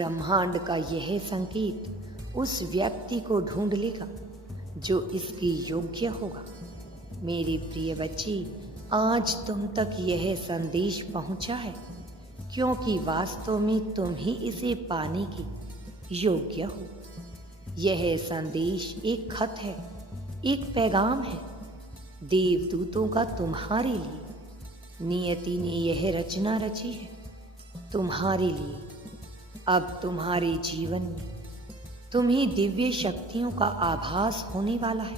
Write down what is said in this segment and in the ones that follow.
ब्रह्मांड का यह संकेत उस व्यक्ति को ढूंढ लेगा जो इसके योग्य होगा। मेरी प्रिय बच्ची, आज तुम तक यह संदेश पहुंचा है क्योंकि वास्तव में तुम ही इसे पाने के योग्य हो। यह संदेश एक खत है, एक पैगाम है देवदूतों का तुम्हारे लिए। नियति ने यह रचना रची है तुम्हारे लिए। अब तुम्हारे जीवन में तुम्हें दिव्य शक्तियों का आभास होने वाला है।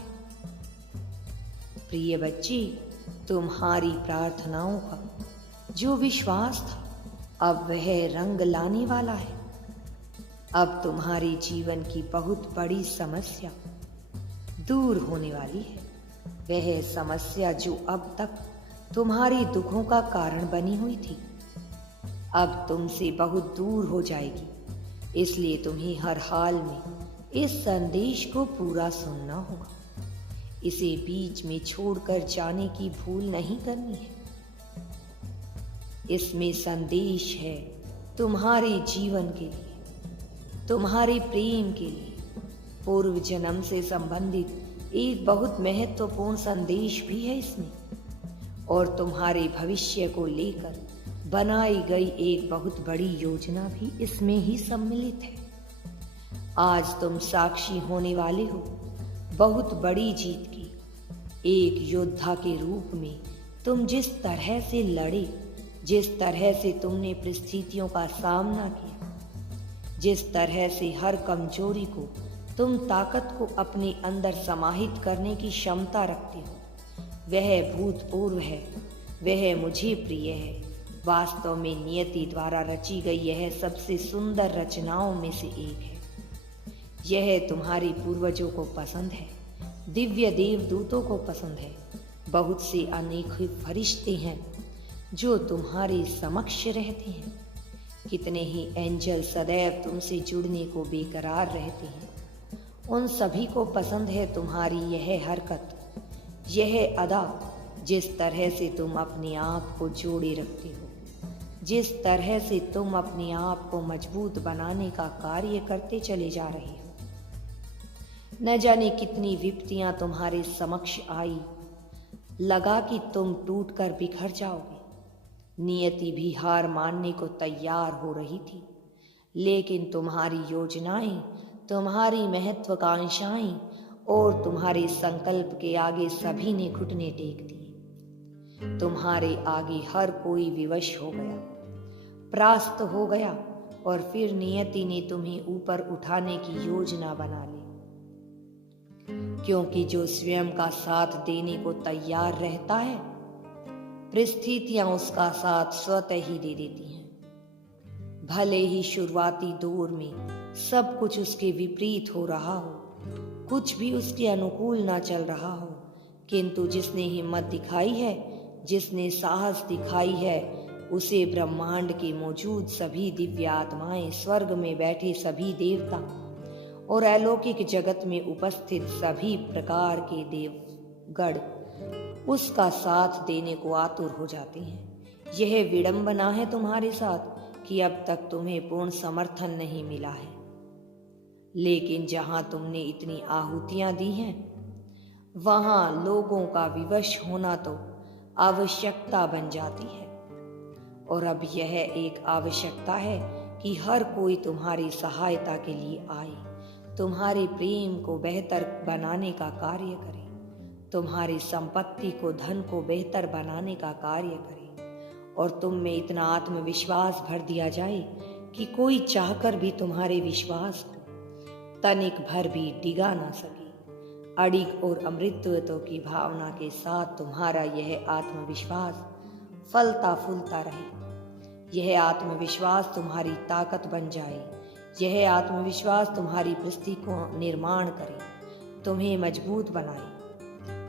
प्रिय बच्ची, तुम्हारी प्रार्थनाओं का जो विश्वास था अब वह रंग लाने वाला है। अब तुम्हारे जीवन की बहुत बड़ी समस्या दूर होने वाली है। वह समस्या जो अब तक तुम्हारे दुखों का कारण बनी हुई थी अब तुमसे बहुत दूर हो जाएगी। इसलिए तुम्हें हर हाल में इस संदेश को पूरा सुनना होगा। इसे बीच में छोड़कर जाने की भूल नहीं करनी है। इसमें संदेश है तुम्हारे जीवन के लिए, तुम्हारे प्रेम के लिए। पूर्व जन्म से संबंधित एक बहुत महत्वपूर्ण संदेश भी है इसमें, और तुम्हारे भविष्य को लेकर बनाई गई एक बहुत बड़ी योजना भी इसमें ही सम्मिलित है। आज तुम साक्षी होने वाले हो बहुत बड़ी जीत की। एक योद्धा के रूप में तुम जिस तरह से लड़े, जिस तरह से तुमने परिस्थितियों का सामना किया, जिस तरह से हर कमजोरी को तुम ताकत को अपने अंदर समाहित करने की क्षमता रखते हो, वह भूतपूर्व है, वह मुझे प्रिय है। वास्तव में नियति द्वारा रची गई यह सबसे सुंदर रचनाओं में से एक है। यह तुम्हारे पूर्वजों को पसंद है, दिव्य देवदूतों को पसंद है। बहुत से अनेक फरिश्ते हैं जो तुम्हारे समक्ष रहते हैं। कितने ही एंजल सदैव तुमसे जुड़ने को बेकरार रहते हैं। उन सभी को पसंद है तुम्हारी यह हरकत, यह अदा, जिस तरह से तुम अपने आप को जोड़े रखते हो, जिस तरह से तुम अपने आप को मजबूत बनाने का कार्य करते चले जा रहे हो। न जाने कितनी विपत्तियां तुम्हारे समक्ष आई, लगा कि तुम टूटकर बिखर जाओगे। नियति भी हार मानने को तैयार हो रही थी, लेकिन तुम्हारी योजनाएं, तुम्हारी महत्वाकांक्षाएं और तुम्हारे संकल्प के आगे सभी ने घुटने टेक दिए। तुम्हारे आगे हर कोई विवश हो गया, परास्त हो गया, और फिर नियति ने तुम्हें ऊपर उठाने की योजना बना ली। क्योंकि जो स्वयं का साथ देने को तैयार रहता है, परिस्थितियां उसका साथ स्वतः ही दे देती हैं। भले ही शुरुआती दौर में सब कुछ उसके विपरीत हो रहा हो, कुछ भी उसके अनुकूल ना चल रहा हो, किंतु जिसने हिम्मत दिखाई है, जिसने साहस दिखाई है, उसे ब्रह्मांड के मौजूद सभी दिव्य आत्माएं, स्वर्ग में बैठे सभी देवता और अलौकिक जगत में उपस्थित सभी प्रकार के देवगण उसका साथ देने को आतुर हो जाते हैं। यह विडंबना है तुम्हारे साथ कि अब तक तुम्हें पूर्ण समर्थन नहीं मिला है, लेकिन जहां तुमने इतनी आहुतियां दी हैं, वहां लोगों का विवश होना तो आवश्यकता बन जाती है। और अब यह एक आवश्यकता है कि हर कोई तुम्हारी सहायता के लिए आए, तुम्हारे प्रेम को बेहतर बनाने का कार्य करे, तुम्हारी संपत्ति को, धन को बेहतर बनाने का कार्य करे, और तुम में इतना आत्मविश्वास भर दिया जाए कि कोई चाहकर भी तुम्हारे विश्वास को तनिक भर भी डिगा ना सके। अडिग और अमृतत्व की भावना के साथ तुम्हारा यह आत्मविश्वास फलता फूलता रहे। यह आत्मविश्वास तुम्हारी ताकत बन जाए। यह आत्मविश्वास तुम्हारी परिस्थिति को निर्माण करे, तुम्हें मजबूत बनाए।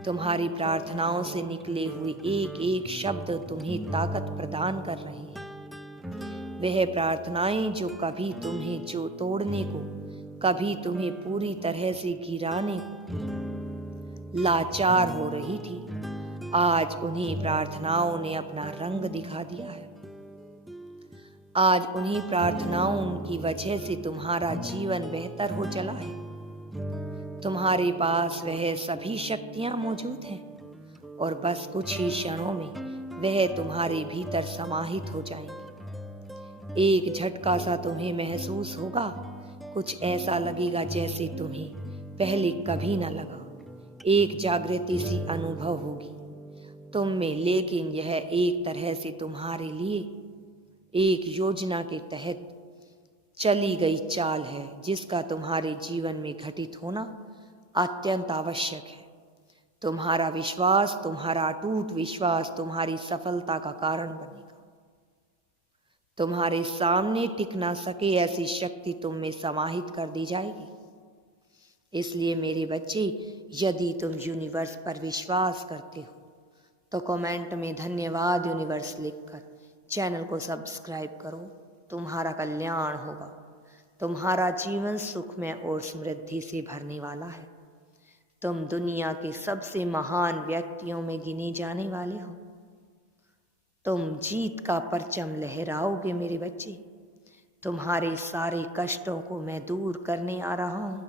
तुम्हारी प्रार्थनाओं से निकले हुए एक एक शब्द तुम्हें ताकत प्रदान कर रहे हैं। वह प्रार्थनाएं जो कभी तुम्हें जो तोड़ने को, कभी तुम्हें पूरी तरह से गिराने को लाचार हो रही थी, आज उन्हीं प्रार्थनाओं ने अपना रंग दिखा दिया है। आज उन्हीं प्रार्थनाओं की वजह से तुम्हारा जीवन बेहतर हो चला है। तुम्हारे पास वह सभी शक्तियां मौजूद हैं और बस कुछ ही क्षणों में वह तुम्हारे भीतर समाहित हो जाएंगी। एक झटका सा तुम्हें महसूस होगा, कुछ ऐसा लगेगा जैसे तुम्हें पहले कभी न लगा। एक जागृति सी अनुभव होगी तुम में, लेकिन यह एक तरह से तुम्हारे लिए एक योजना के तहत चली गई चाल है, जिसका तुम्हारे जीवन में घटित होना अत्यंत आवश्यक है। तुम्हारा विश्वास, तुम्हारा अटूट विश्वास तुम्हारी सफलता का कारण बनेगा। तुम्हारे सामने टिक ना सके ऐसी शक्ति तुम में समाहित कर दी जाएगी। इसलिए मेरे बच्चे, यदि तुम यूनिवर्स पर विश्वास करते हो तो कमेंट में धन्यवाद यूनिवर्स लिखकर चैनल को सब्सक्राइब करो। तुम्हारा कल्याण होगा। तुम्हारा जीवन सुखमय और समृद्धि से भरने वाला है। तुम दुनिया के सबसे महान व्यक्तियों में गिने जाने वाले हो। तुम जीत का परचम लहराओगे मेरे बच्चे। तुम्हारे सारे कष्टों को मैं दूर करने आ रहा हूँ,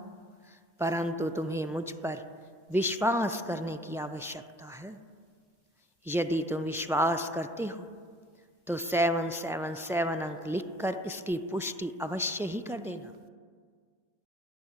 परंतु तुम्हें मुझ पर विश्वास करने की आवश्यकता है। यदि तुम विश्वास करते हो तो 777 अंक लिखकर इसकी पुष्टि अवश्य ही कर देना।